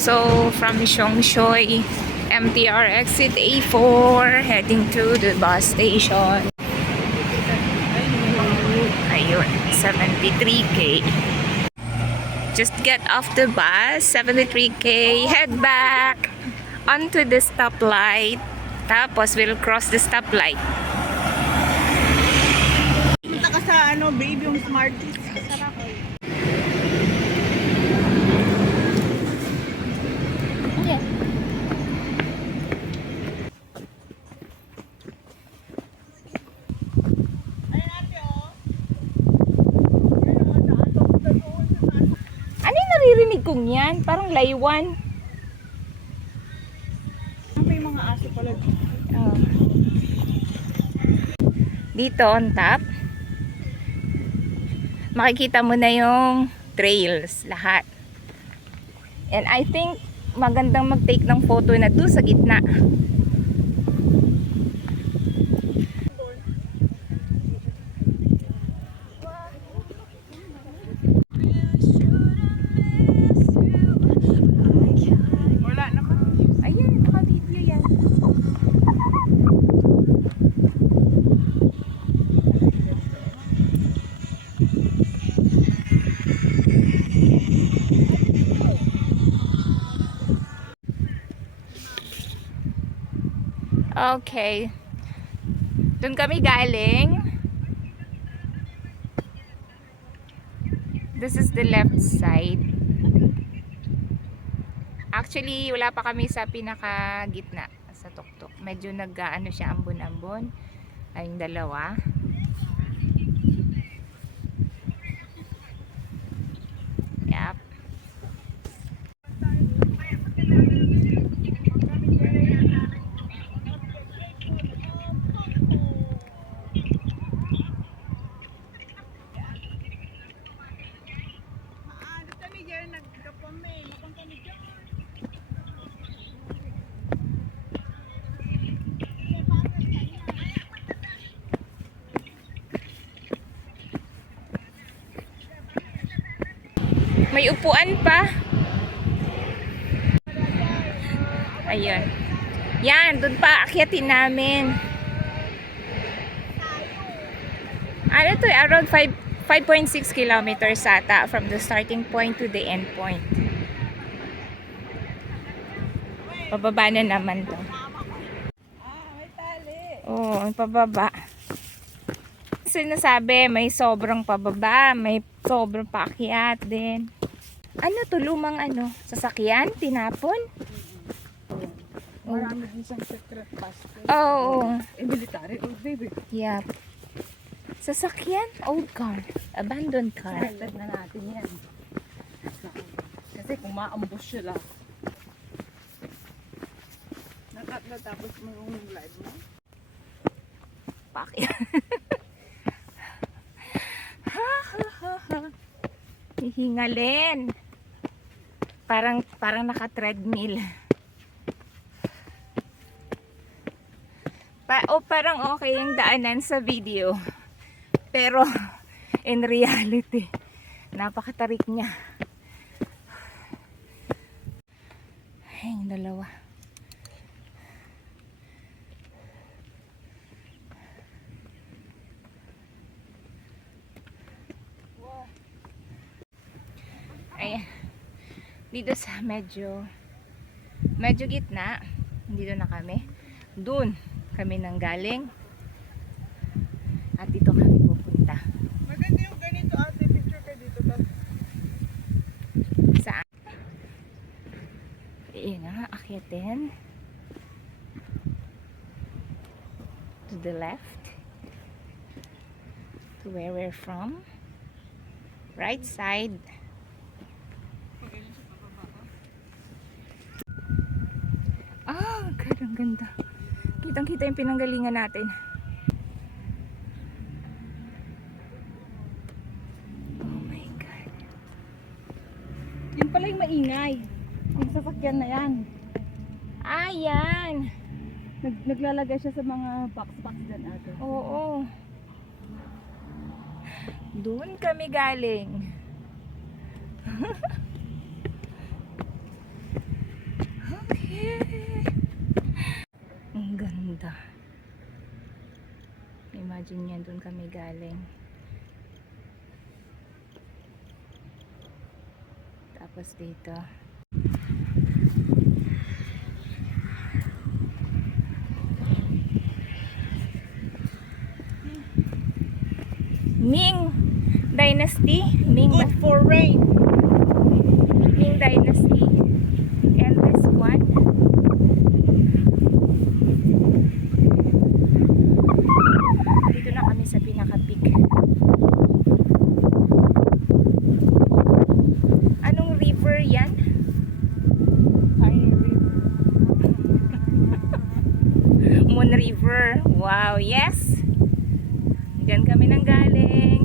So, from Siongchoy, MTR exit A4, heading to the bus station. Ayun, 73K. Just get off the bus, 73K, head back onto the stoplight. Tapos, we'll cross the stoplight. Punta ka sa babe, yung Smarties. Sarap. Yeah. Ano yung naririnig kong yan? Parang laywan. May mga aso pala dito. Oh. Dito on top, makikita mo na yung trails, lahat. And I think magandang mag-take ng photo na doon sa gitna. Wala naman. Ayan, naka-video yan. Okay. Doon kami galing. This is the left side. Actually, wala pa kami sa pinaka gitna sa tuktok. Medyo nag-ano siya, ambon-ambon. Ayun, dalawa. Yep. May upuan pa. Ayun. Yan, doon pa akyatin namin. Ano to, around 5.6 kilometers ata from the starting point to the end point. Pababa na naman to. May tali. Oo, oh, pababa. Sinasabi, may sobrang pababa, may sobrang paakyat din. Ano to, lumang sasakyan, tinapon? Marami din siyang secret password. Oo. Military, baby. Yep. Sasakyan, old car, abandoned car. Selected na natin yan. Kasi kung ma-ambush sila. Natapos mo yung live mo? Paakyat. Hihingalin. Parang naka-treadmill. Parang okay yung daanan sa video. Pero in reality, napakatarik niya. Ay, yung dalawa. Ayan. Dito sa medyo gitna. Dito na kami. Doon kami nanggaling. At dito kami pupunta. Maganda yung ganito ate, picture ka dito. Saan? Ayan nga, akyatin. To the left. To where we're from. Right side. Ah, ang ganda. Kitang-kita yung pinanggalingan natin. Oh my God. Yun pala yung maingay. Yung sasakyan na yan. Ayan. Naglalagay siya sa mga box dyan ate. Oo. Doon kami galing. Ang ganda. Imagine yan, doon kami galing. Tapos dito. Ming Dynasty. Good for rain. Ming Dynasty. And this one. Dito na kami sa pinaka-peak. Anong river yan? Moon River. Wow, yes! Diyan kami nang galing.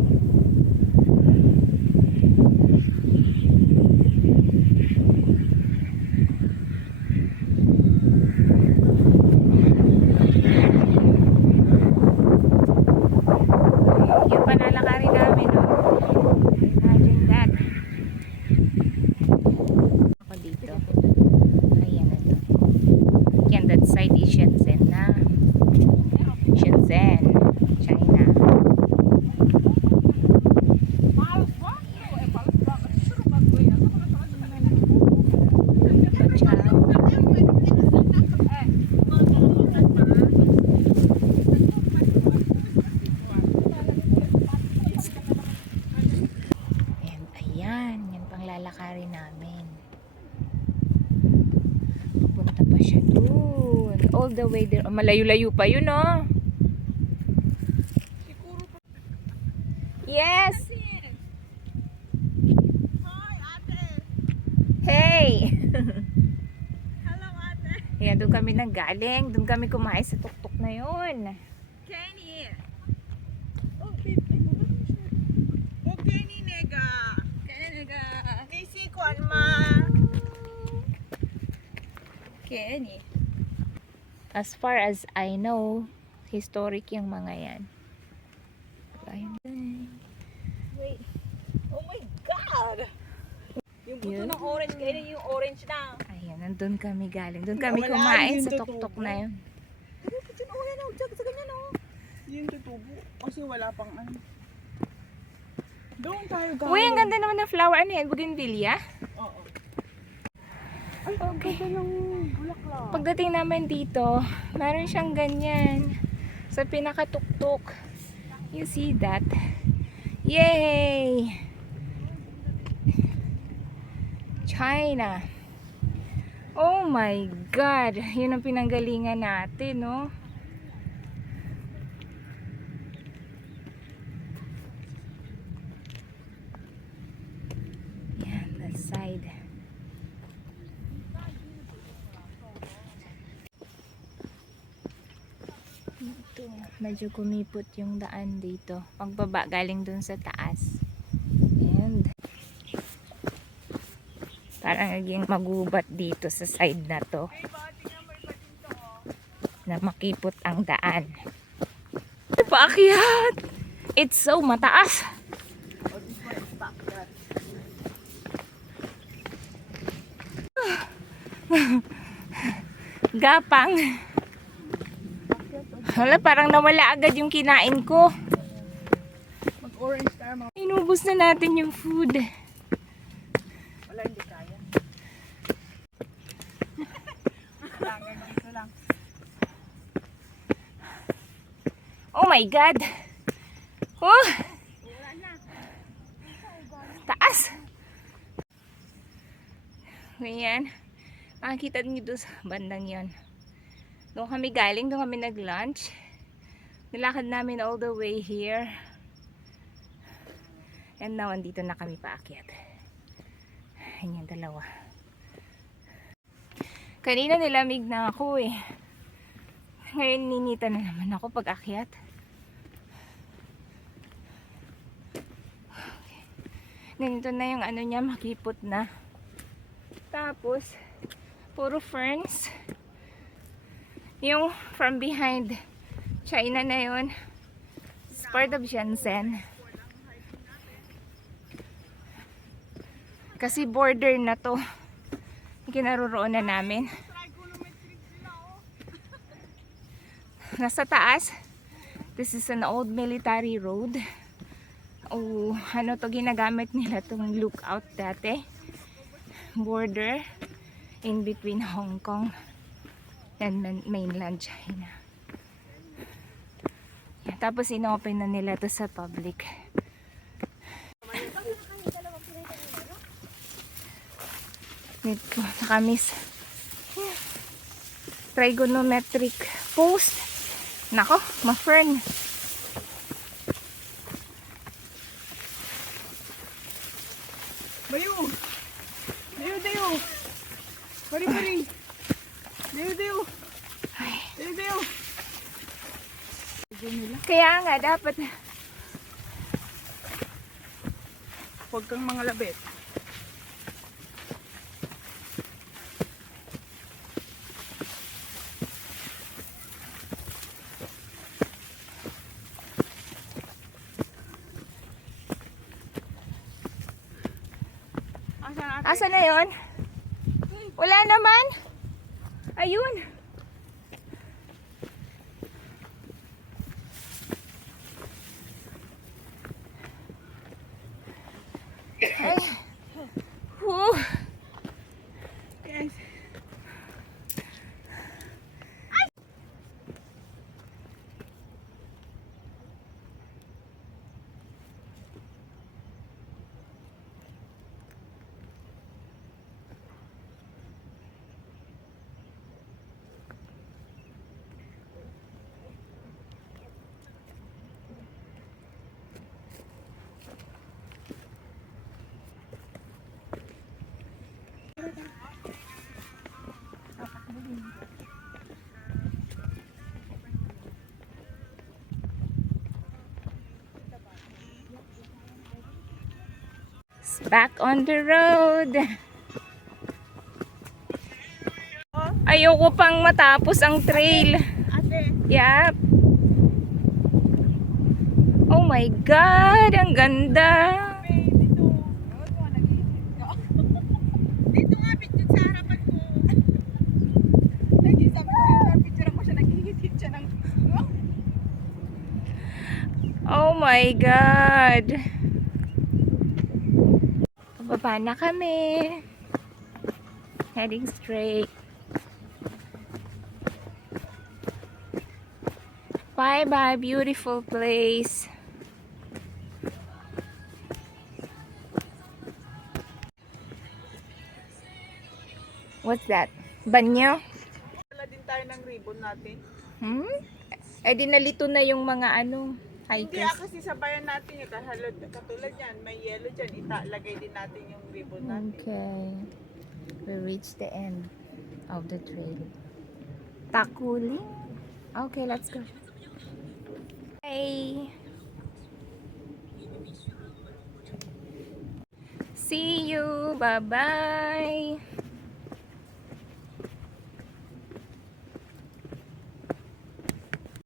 Yung panalakarin namin, oh. Imagine that. Ako dito. Ayan na to. Yan, that side is Shenzhen na. Shenzhen, China. And ayan, yan pang lalakarin namin. Pupunta pa siya dun. All the way there. Oh, malayo-layo pa yun, oh. Yes! Hey! Hello, ate. Ayan, doon kami nanggaling. Doon kami kumain sa tuktok na yun. Kenny. Oh, babe. Oh, Kenny, nega. Kenny, nega. Casey, kuan ma. Kenny. As far as I know, historic yung mga yan. Ayun. Wait. Oh my God. Yung buto Yun. ng orange, kaya yung orange na. Ayan, nandun kami galing. Doon kami Wala, kumain yun sa tutubo. tuktok na yun. Oh, yan o. Sa ganyan o. Yung tutubo. Kasi wala pang ano. Doon tayo galing. Uy, ang ganda naman ng flower. Ano yan? Bougainvillea? Oo. Ay, ang ganda ng bulaklak. Pagdating namin dito, meron siyang ganyan. Sa pinakatuktok. You see that? Yay! China. Oh my God! Yun ang pinanggalingan natin, no? Yan, that side. Ito, medyo kumipot yung daan dito. Pagbaba, galing dun sa taas. And parang naging magubat dito sa side na to. Na makipot ang daan. Paakyat! It's so mataas! Gapang. Wala, parang nawala agad yung kinain ko. Mag-orange tayo mga. Inubos na natin yung food. Wala, hindi kaya. Langan dito lang. Oh my God! Oh! Taas! Ganyan. Makikita niyo doon sa bandang yon. Doon kami galing, doon kami nag-lunch. Nilakad namin all the way here. And now, andito na kami paakyat. Ayan yung dalawa. Kanina nilamig na ako eh. Ngayon ninita na naman ako pag akyat. Ganito na yung ano niya, makipot na. Tapos, puro ferns. Yung from behind China na yun. It's part of Shenzhen. Kasi border na to. Kinaroroonan namin. nasa taas. This is an old military road. Oh, ano to, ginagamit nila tong lookout dati. Border in between Hong Kong and mainland China. Yan, tapos inopen na nila to sa public. Dito, nakamis. Trigonometric post. Nako, ma-fern. Bayo! Dayo, dayo! Pari, pari! Dayo, dayo! Dayo, dayo! Kaya nga, dapat Huwag kang mga labit. asa na yon? Wala naman. Ayun. Ay. Whew. Yes. Back on the road. Ayoko pang matapos ang trail. Ate, Yep. Oh my God, ang ganda. dito. Dito nga, picture sa harapan ko. Lagi sabi ko, picture mo siya, naghihit siya ng... Oh my God. Baba na kami. Heading straight. Bye bye, beautiful place. What's that? Banyo? Wala din tayo ng ribbon natin. Hmm? Eh di nalito na yung mga ano, Hindi hikers. kasi sabayan natin yung katulad yan, may yellow dyan, lagay din natin yung ribbon natin. Okay. We reached the end of the trail. Takuling? Okay, let's go. Hey. See you. Bye-bye.